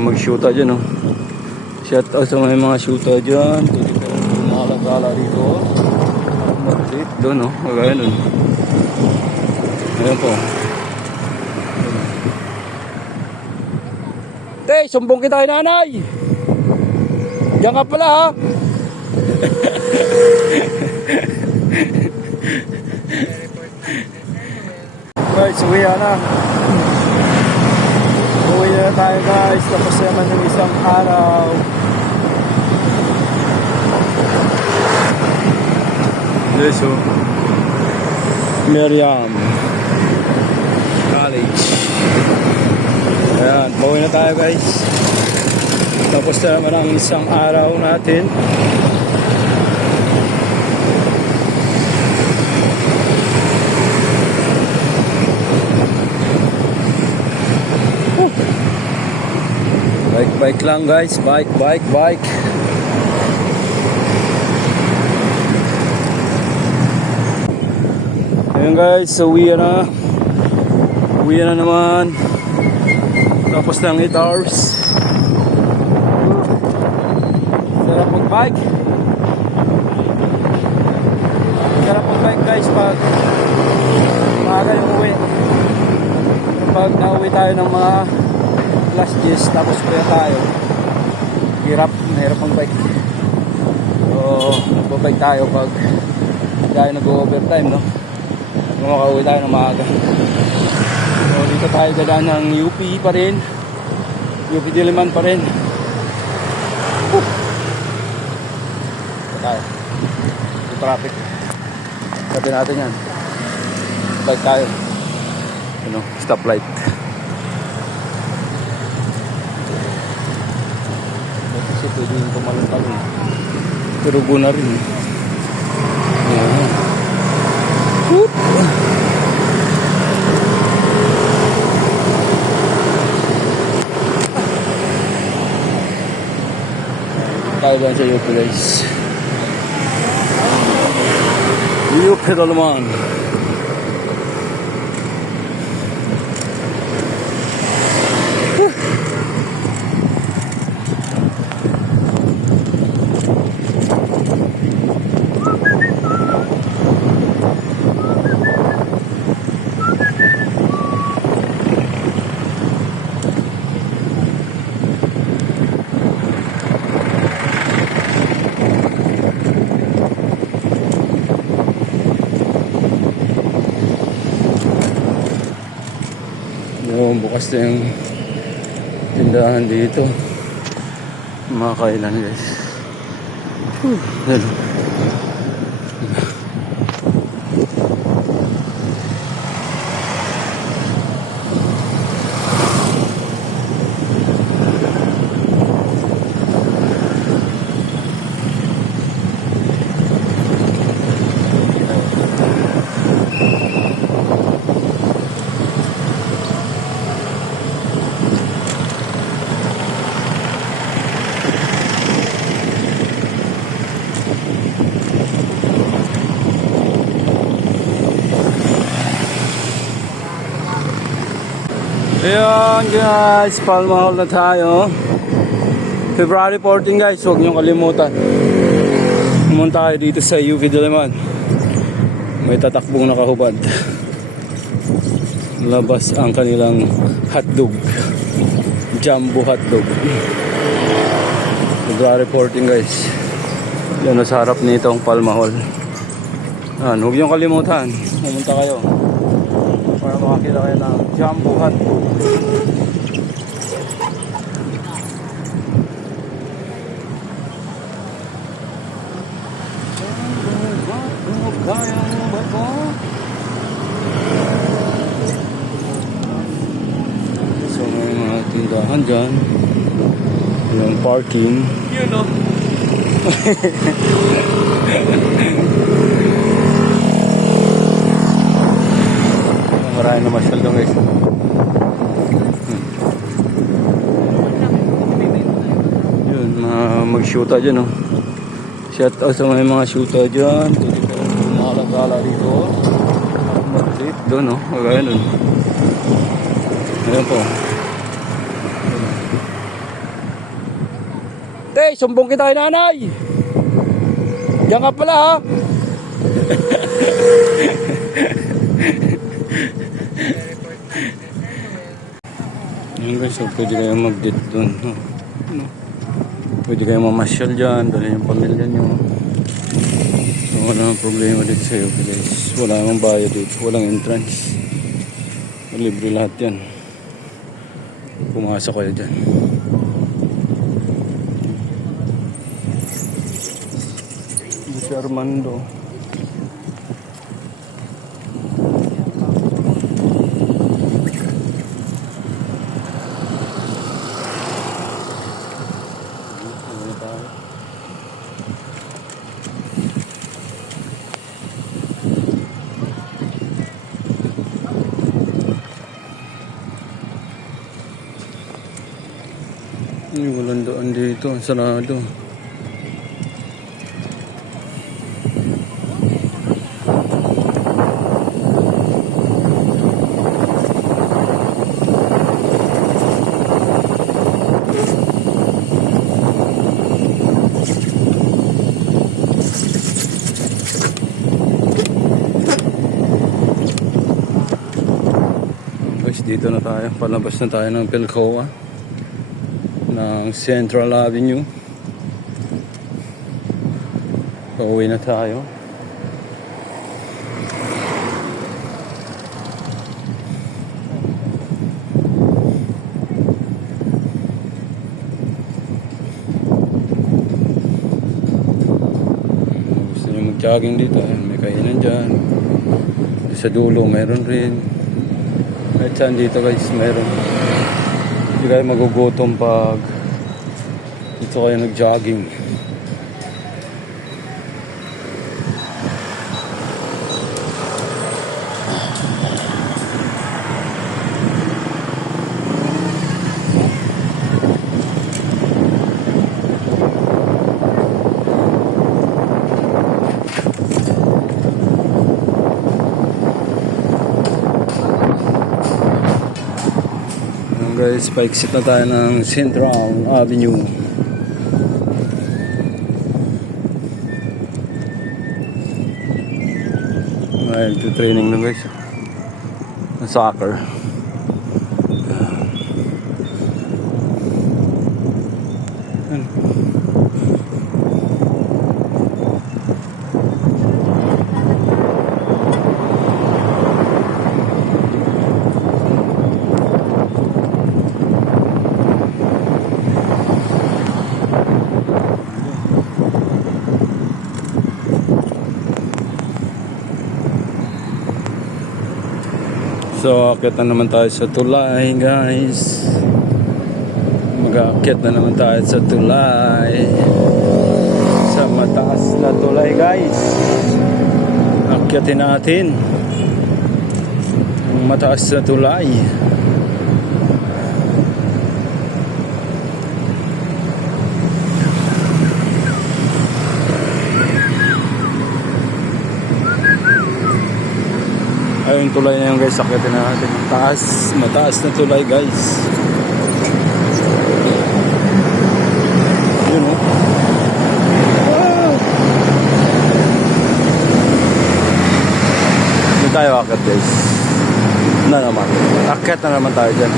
mag-shoota dyan, oh. Shout out sa mga shoota dyan. Tuloy ka ng mga lagala dito. Mag-trip doon, oh. Kagaya doon. Ayan po. Tay, sumbong kita kay nanay. Diyan ka pala, ha. Guys, uwi na. Uwi na tayo, guys. Tapos naman ng isang araw. Yes, oh. Miriam College. Ayan, pauwi na tayo, guys. Tapos naman ang isang araw natin. Bike lang, guys. Bike. Ayan, guys. So, uwi na naman. Tapos ng 8 hours. Sarap mag-bike. Sarap mag-bike, guys, pag maaga yung uwi. Pag nauwi tayo ng mga alas 10, tapos kuya tayo, mahirap mag-bike. So, magbabike tayo pag tayo nag-overtime, no? Kung makauwi tayo ng maaga. So, dito tayo dadaan ng UP pa rin. UP Diliman pa rin. Dito tayo. Dito traffic. Sabi natin yan. Bike tayo. Ano, stoplight. Kasi pwede yung tumalong-talong. Pero na rin. Ayan. Whoop! Tayo lang sa UP, guys. UP Diliman. Yung bukas na yung tindahan dito. Mga kailan, guys. Hello. Ayan, guys, Palma Hall na tayo. February 14, guys, huwag niyong kalimutan. Pumunta tayo dito sa UP Diliman. May tatakbong nakahubad. Labas ang kanilang hotdog. Jumbo hotdog. February 14, guys. Yan, sa harap nitong Palma Hall. Ayan, huwag niyong kalimutan. Pumunta kayo para makakita kayo ng jumbo hotdog. So may mga tindahan dyan. Yung parking. You know. Marami na masyal doon, guys. Yun, mag-shoota dyan, oh. Shout out sa mga shoota dyan. Tuloy ka ng mga lagala dito. Mag-trip doon, oh. Kagaya doon. Ayan po. Te, sumbong kita kay nanay. Diyan ka pala ha. Yun guys, so pwede kayo mag-date doon. No? Pwede kayo mamasyal dyan, dali yung pamilya nyo. So wala nang problema dito sa'yo guys. Wala namang bayad dito, walang entrance. Libre lahat yan. Pumasok kayo dyan. Si Armando. Ay, walang doon dito. Sarado. Guys, dito na tayo. Palabas na tayo ng Pilcoa. Ng Central Avenue. Pauwi na tayo. Gusto nyo mag-jogging dito, may kainan dyan. Sa dulo mayroon rin. At saan dito guys mayroon. Hindi kayo magugutom pag dito kayo nag-jogging. Guys, pa-exit na tayo ng Central Avenue. May training na guys ng soccer. So, akit na naman tayo sa tulay, guys. Mag-akit na naman tayo sa tulay. Sa mataas na tulay, guys. Akyatin natin ang mataas na tulay. Ayun, tulay na yung guys, sakitin na natin. Mataas na tulay guys. Yun o. Wow! Doon tayo akit guys. Na naman. Akit na naman tayo dyan.